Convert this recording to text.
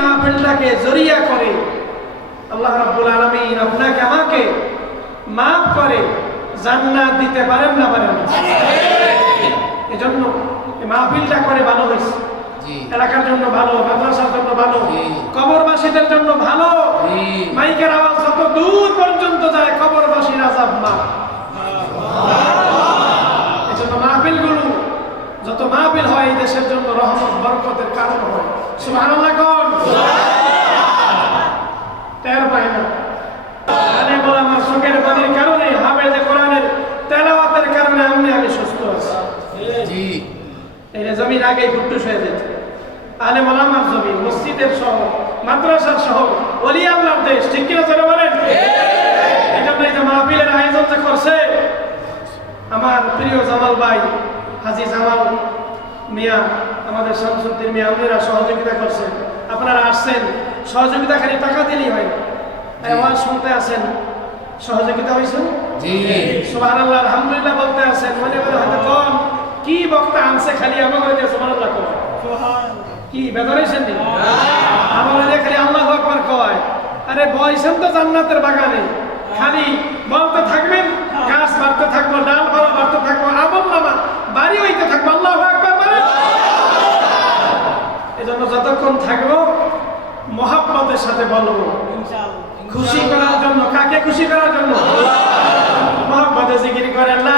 মাহফিলটাকে জরিয়া করে আল্লাহ রাব্বুল আলামিন আপনাকে আমাকে মাফ করে জান্নাত দিতে পারেন না পারেন? এজন্য এই মাহফিলটা করে ভালো হয়েছে, এলাকার জন্য ভালো, মাদ্রাসার জন্য ভালো, কবরবাসীদের জন্য ভালো। মাইকের আওয়াজ যত দূর পর্যন্ত যায় কবরবাসীর আযাব মা। এজন্য মাহফিলগুলো যত মাহফিল হয় এই দেশের জন্য রহমত বরকতের কারণ হয়। সুবহানাল্লাহ কোন টের পায় না। আরে বল আমার চোখের পানির কারণে, হাফেজে কোরআনের তেলাওয়াতের কারণে আমি সুস্থ আছি। জি, এই জমির আগেই ফুটুস হয়ে যেত। আলেম ওলামার জমি, মসজিদের শহর, মাদ্রাসার শহর, ওলি আল্লাহর দেশ, ঠিক কিনা যারা বলেন? এই জন্য এই যে মাহফিলের আয়োজন যে করছে আমার প্রিয় জামাল ভাই, হাজী জামাল মিয়া, আমাদের শামসুদ্দিন মিয়া, আপনারা সহযোগিতা করছেন। আপনারা আসছেন, সহযোগিতা খালি টাকা দিলেই হয় না, আওয়াজ শুনতে আসেন, সহযোগিতা হয়েছে। জি, সুবহানাল্লাহ আলহামদুলিল্লাহ বলতে আসেন। মনে করে হয়তো কোন কি বক্তা আনছে, খালি আমাকে সুবহানাল্লাহ কয়, কি বেদর হয়েছেন নি? আমাদের খালি আল্লাহু আকবার কয়। আরে বয়সেন তো জান্নাতের বাগানে, খালি বলতে থাকবেন, গাছ বাড়তে থাকবো, ডাল পালা বাড়তে থাকবো, আমল নামা বাড়ি হইতে থাকবো, আল্লাহু আকবার বলেন। এজন্য যতক্ষণ থাকবো মহাব্বতের সাথে বলবো, খুশি করার জন্য। কাকে খুশি করার জন্য? মহাব্বতে জিকির করেন না।